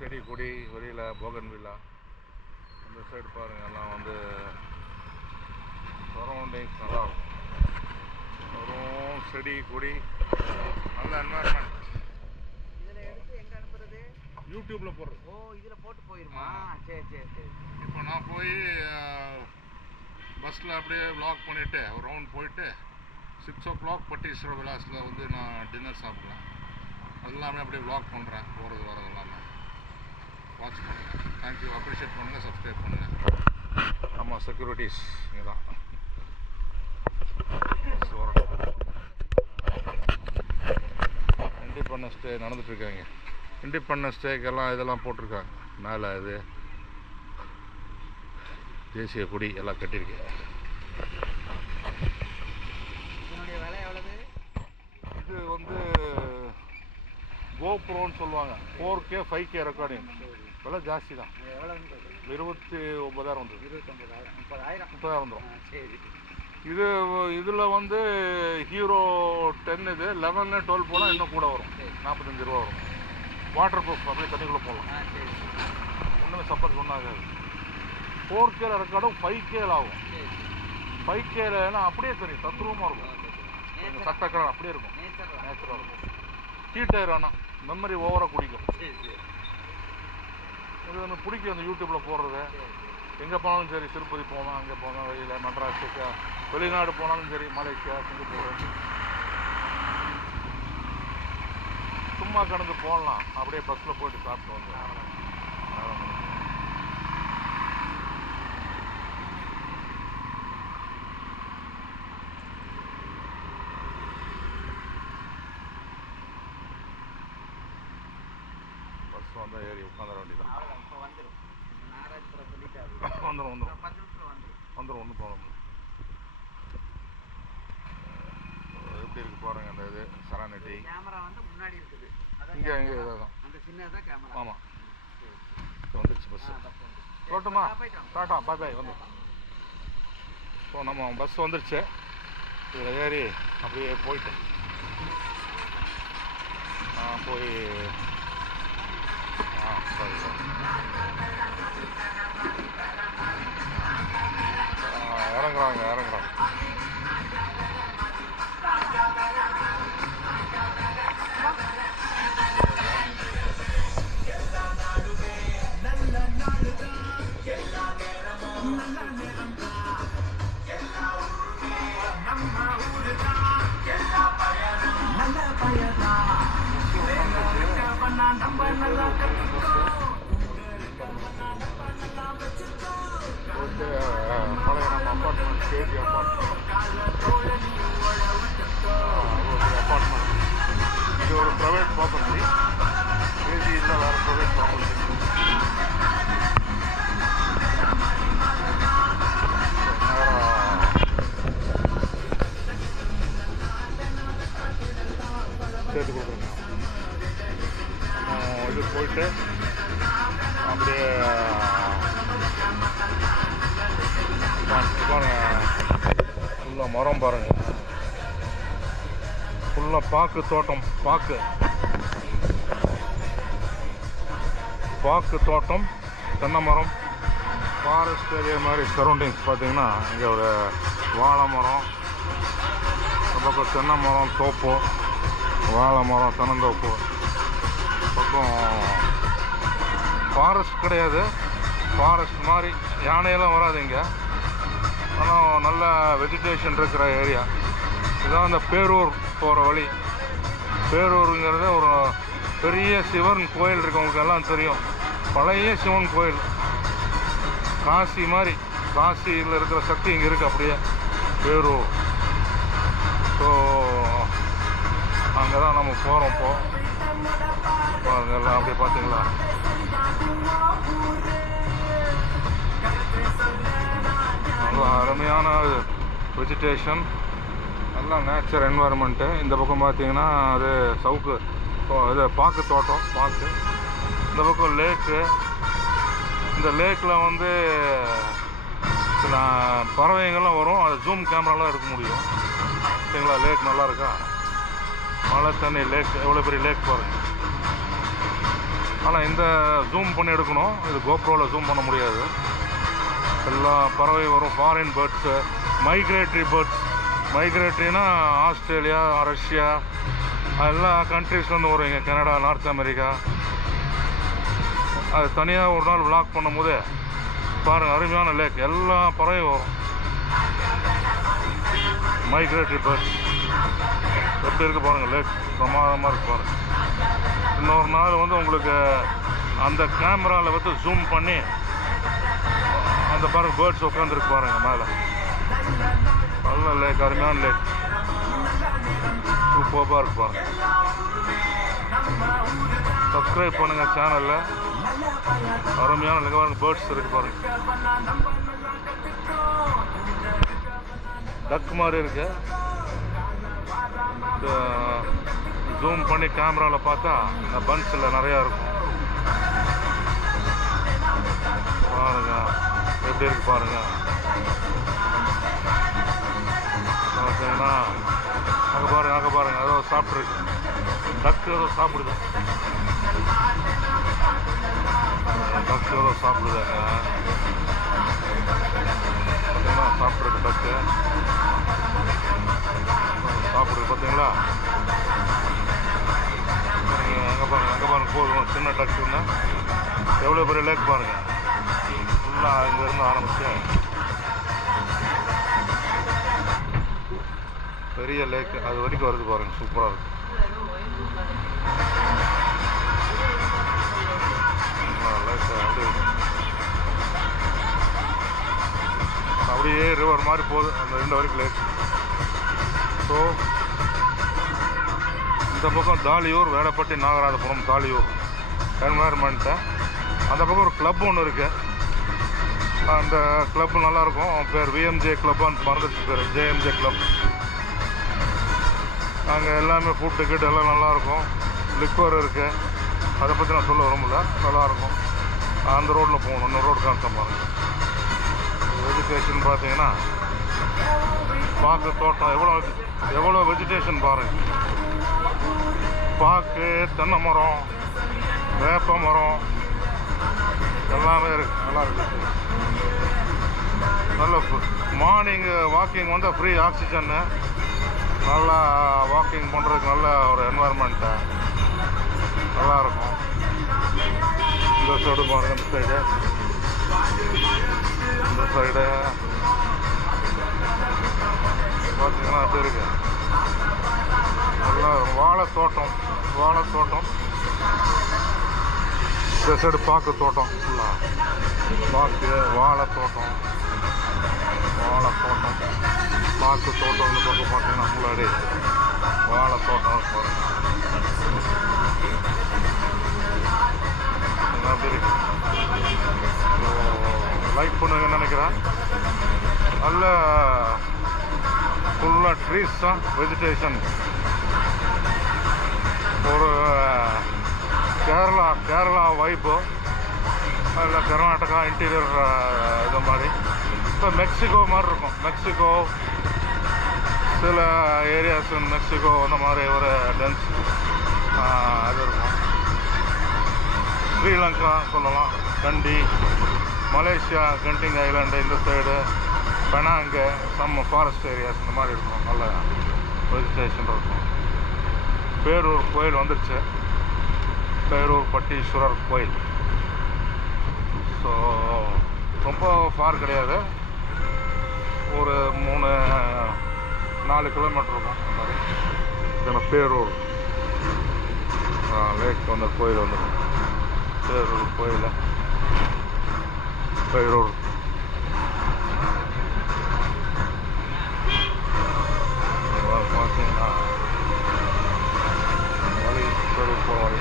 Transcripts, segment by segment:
செடி கொடி வெளியில் போகன் வில்லா இந்த சைடு பாருங்கள் எல்லாம் வந்து சரௌண்டிங்ஸ் நல்லாயிருக்கும். வெறும் செடி கொடி நல்ல என்வாயர்மெண்ட். இதில் எடுத்து எங்கே அனுப்புறது? யூடியூப்பில் போடுறது. ஓ, இதில் போட்டு போயிருமா? சரி சரி சரி. இப்போ நான் போய் பஸ்ஸில் அப்படியே வ்ளாக் பண்ணிவிட்டு ஒரு ரவுண்ட் போயிட்டு 6 o'clock பட்டீஸ்வர விலாஸில் வந்து நான் டின்னர் சாப்பிட்றேன். அது எல்லாமே அப்படியே வ்ளாக் பண்ணுறேன், போகிறது வரது எல்லாமே வாட்ச் பண்ணுங்கள். தேங்க்யூ, அப்ரிஷியேட் பண்ணுங்கள், சப்ஸ்கிரைப் பண்ணுங்கள். ஆமாம், செக்யூரிட்டிஸ் இங்கே தான். Independence day நடந்துகிட்ருக்காங்க. இண்டிபெண்டன்ஸ் டேக்கெல்லாம் இதெல்லாம் போட்டிருக்காங்க மேலே. இது தேசிய கொடி எல்லாம் கட்டியிருக்கேன். இதனுடைய விலை எவ்வளவு? இது வந்து கோப்ரோன்னு சொல்லுவாங்க. 4K 5K recording. விலை ஜாஸ்தி தான். எவ்வளோன்னு 29,000 வந்து 29,000 30,000 வந்துடும். சரி. இதில் வந்து ஹீரோ 10 இது 11 12 போனால் இன்னும் கூட வரும். 45 ரூபா வரும். வாட்டர் ப்ரூஃப், அப்படியே தண்ணிக்குள்ளே போடலாம். சரி. ஒன்றுமே சப்போர்ட் ஒன்றாகாது. 4K ரெக்கார்டும் 5K ஆகும். 5Kனா அப்படியே தெரியும், தத்ரூபமாக இருக்கும். சட்டக்கலர் அப்படியே இருக்கும், நேச்சுரலாக இருக்கும். ஹீட் ஆயிரும், ஆனால் மெமரி ஓவராக குடிக்கும். இது ஒன்று பிடிக்கும் அந்த யூடியூப்பில் போடுறது. எங்கே போனாலும் சரி, திருப்பதி போனோம், அங்கே போனோம், வெளியில் மெட்ராஸுக்கு, வெளிநாடு போனாலும் சரி, மலேசியா, சிங்கப்பூர், சும்மா கடந்து போடலாம். அப்படியே பஸ்ஸில் போயிட்டு சாப்பிட்டு வந்து பஸ் வந்தால் ஏறி உட்காந்துட வேண்டியதான். வந்துடும் ஒன்றும் ப்ராப்ளம் இல்லை. எப்படி இருக்குது பாருங்கள். அந்த இது செரானிட்டி கேமரா வந்து முன்னாடி இருக்குது. இங்கே இதான் அந்த சின்னதாக கேமரா. ஆமாம், வந்துடுச்சு பஸ்ஸு. போட்டுமா? டாட்டா, பாய் பாய். வந்து ஸோ நம்ம பஸ் வந்துடுச்சு. இதில் ஏறி அப்படியே போயிட்டு போய் சரி இறங்குறாங்க. பழைய நம்ம அப்பார்ட்மெண்ட், கேஜி அப்பார்ட்மெண்ட். இது ஒரு ப்ரைவேட் ப்ராப்பர்ட்டி. கேஜி இல்லை, வேறு ப்ரைவேட் ப்ராப்பர்ட்டி. சேர்த்து கொடுக்குறேங்க. இது போயிட்டு அப்படியே ஃபுல்லாக மரம் பாருங்கள். ஃபுல்லாக பாக்கு தோட்டம், பாக்கு தோட்டம், தென்னை மரம், ஃபாரஸ்ட் ஏரியா மாதிரி சரௌண்டிங்ஸ். பார்த்தீங்கன்னா இங்கே ஒரு வாழை மரம், பக்கம் தென்னை மரம், தோப்பு, வாழை மரம், தென்னந்தோப்பு. பக்கம் ஃபாரஸ்ட் கிடையாது, ஃபாரஸ்ட் மாதிரி யானையெல்லாம் வராது இங்கே. ஆனால் நல்ல வெஜிடேஷன் இருக்கிற ஏரியா. இதுதான் அந்த பேரூர் போகிற வழி. பேரூருங்கிறது ஒரு பெரிய சிவன் கோயில் இருக்கவங்களுக்கு எல்லாம் தெரியும். பழைய சிவன் கோயில், காசி மாதிரி. காசியில் இருக்கிற சக்தி இங்கே இருக்குது அப்படியே, பேரூர். ஸோ அங்கே தான் நம்ம போகிறோம். இப்போ எல்லாம் அப்படியே பார்த்தீங்களா, நல்லா அருமையான வெஜிடேஷன், நல்லா நேச்சர் என்வாயர்மெண்ட்டு. இந்த பக்கம் பார்த்தீங்கன்னா அது சவுக்கு, இது பாக்கு தோட்டம், பாக்கு. இந்த பக்கம் லேக்கு. இந்த லேக்கில் வந்து சில பறவைங்கள்லாம் வரும். அது ஜூம் கேமராலாம் எடுக்க முடியும். சரிங்களா? லேக் நல்லா இருக்கா? மழை தண்ணி லேக், எவ்வளோ பெரிய லேக் பாருங்கள். ஆனால் இந்த ஜூம் பண்ணி எடுக்கணும், இது கோப்ரோவில் ஜூம் பண்ண முடியாது. எல்லா பறவை வரும், ஃபாரின் பேர்ட்ஸு, மைக்ரேட்டரி பேர்ட்ஸ். மைக்ரேட்டரினா ஆஸ்திரேலியா, ரஷ்யா, எல்லா கண்ட்ரீஸ்லேருந்து வரும் இங்கே, கனடா, நார்த் அமெரிக்கா. அது தனியாக ஒரு நாள் விளாக் பண்ணும்போது பாருங்கள், அருமையான லேக், எல்லா பறவையும் வரும், மைக்ரேட்டரி பேர்ட்ஸ். எப்படி இருக்குது பாருங்கள் லேக், பிரமாதமாக இருக்குது பாருங்கள். இன்னொரு நாள் வந்து உங்களுக்கு அந்த கேமராவில் வந்து ஜூம் பண்ணி அந்த பாருங்கள் பேர்ட்ஸ் உட்காந்துருக்கு பாருங்கள் மேலே. நல்ல லேக், அருமையான லேக், சூப்பராக இருக்கு பாருங்கள். சப்ஸ்கிரைப் பண்ணுங்கள் சேனலில். அருமையான லேக் பாருங்கள், பேர்ட்ஸ் இருக்குது பாருங்கள். டக் மாதிரி இருக்கு. ஜூம் பண்ணி கேமராவில் பார்த்தா இந்த பன்ஸில் நிறையா இருக்கும் பாருங்க. எப்படி இருக்கு பாருங்க. பார்த்தீங்கன்னா அங்கே பாருங்க ஏதோ சாப்பிட்ருக்கு, டக்கு ஏதோ சாப்பிடுது, டக்கு ஏதோ சாப்பிடுதாங்க. பார்த்தீங்கன்னா சாப்பிட்ருக்கு டக்கு, சாப்பிடுது பார்த்தீங்களா. அங்கே பாருங்க போதும், சின்ன டக்குன்னா எவ்வளோ பெரிய லேக் பாருங்கள். ஃபுல்லாக இங்கேருந்து ஆரம்பிச்சு பெரிய லேக் அது வரைக்கும் வருது பாருங்கள், சூப்பராக இருக்குது. லேக் அப்படியே ரிவர் மாதிரி போகுது அந்த ரெண்டு வரைக்கும் லேக். ஸோ இந்த பக்கம் தாலியூர், வேடப்பட்டி, நாகராஜபுரம், தாலியூர் என்வாயர்மெண்ட்டு. அந்த பக்கம் ஒரு கிளப் ஒன்று இருக்குது, அந்த கிளப் நல்லாயிருக்கும். அவன் பேர் விஎம்ஜே கிளப்பான்னு மறந்துச்சு பேர், ஜேஎம்ஜே கிளப். அங்கே எல்லாமே ஃபுட் டிக்கெட் எல்லாம் நல்லாயிருக்கும், லிக்வர் இருக்குது. அதை பற்றி நான் சொல்ல விரும்பல, நல்லாயிருக்கும். அந்த ரோட்டில் போகணும், இன்னொரு ரோடு காமிச்சேன் பாருங்கள். வெஜிடேஷன் பார்த்தீங்கன்னா பாக்கு தோட்டம், எவ்வளோ வெஜிடேஷன் பாருங்கள். பாக்கு, தென்னை மரம், வேப்ப மரம் எல்லாமே இருக்குது, நல்லா இருக்குது. நல்ல மார்னிங்கு வாக்கிங் வந்து ஃப்ரீ ஆக்சிஜன்னு, நல்லா வாக்கிங் பண்ணுறதுக்கு நல்ல ஒரு என்வாயர்மெண்ட்டு நல்லாயிருக்கும். இந்த சைடு பாருங்கள், இந்த சைடு பார்த்தீங்கன்னா அப்படி இருக்கு. நல்லா வாழைத்தோட்டம், இந்த சைடு பாக்கு தோட்டம், ஃபுல்லாக பாக்கு, வாழைத்தோட்டம், பாக்கு தோட்டம். இந்த பக்கம் பார்த்தீங்கன்னா முன்னாடி வாழைத்தோட்டம் பாருங்க. அப்படி இருக்கு. லைக் பண்ணுங்கன்னு நினைக்கிறேன். நல்ல ஃபுல்லாக ட்ரீஸ் தான், வெஜிடேஷன். ஒரு கேரளா வைப்பு, இல்லை கர்நாடகா இன்டீரியர் இது மாதிரி. இப்போ மெக்சிகோ மாதிரி இருக்கும், மெக்சிகோ சில ஏரியாஸ் மெக்சிகோ அந்த மாதிரி ஒரு டென்ஸ் அது இருக்கும். ஸ்ரீலங்கா சொல்லலாம், கண்டி, மலேசியா, கண்டிங் ஐலாண்டு இந்த சைடு, பெனாங்கு, நம்ம ஃபாரஸ்ட் ஏரியாஸ் இந்த மாதிரி இருக்கும். நல்ல வெஜிடேஷன் இருக்கும். பேரூர் கோயில் வந்துருச்சு, பேரூர் பட்டீஸ்வரர் கோயில். ஸோ ரொம்ப ஃபார் கிடையாது, ஒரு 3-4 கிலோமீட்டர் இருக்கும். அந்த மாதிரி இதில் பேரூர் லேக் வந்து கோயில் வந்துடும். பேரூர் கோயில், பேரூர் பார்த்தீங்கன்னா வழி, பேரூர் போகிற வழி.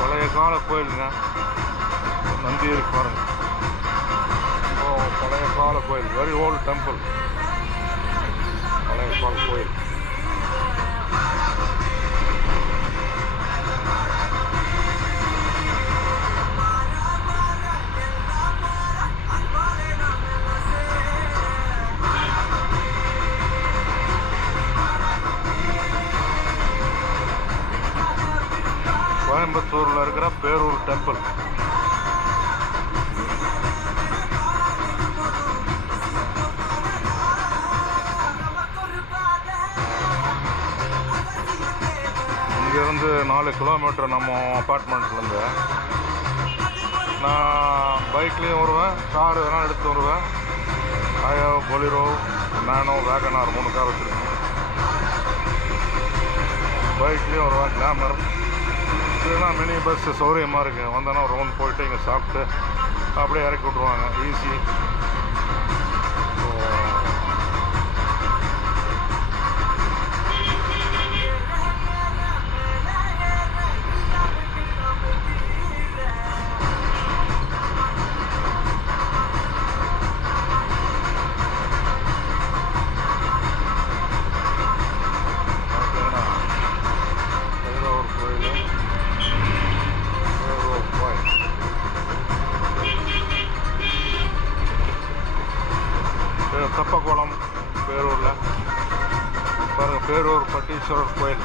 பழைய கால கோயிலுங்க, நந்தி இருக்கு பாருங்க. பழைய கால கோயில், வெரி ஓல்டு டெம்பிள், பழைய கால கோயில். கோயம்புத்தூரில் இருக்கிற பேரூர் டெம்பிள். இங்கேருந்து 4 கிலோமீட்டர் நம்ம அப்பார்ட்மெண்ட்லேருந்து. நான் பைக்லேயும் வருவேன், கார் வேணாலும் எடுத்து வருவேன். ஆயோ, பொலிரோ, நானோ, வேகனார் 3 கார் வச்சுருக்கேன். பைக்லேயும் வருவேன், கிளாமர். இதெல்லாம் மினி பஸ் சௌகரியமாக இருக்குது. வந்தோன்னா ஒரு ரவுண்ட் போயிட்டு இங்கே சாப்பிட்டு அப்படியே இறக்கி விட்ருவாங்க. ஈஸி. தெப்பக்குளம் பேரூரில் பாருங்கள். பேரூர் பட்டீஸ்வரர் கோயில்.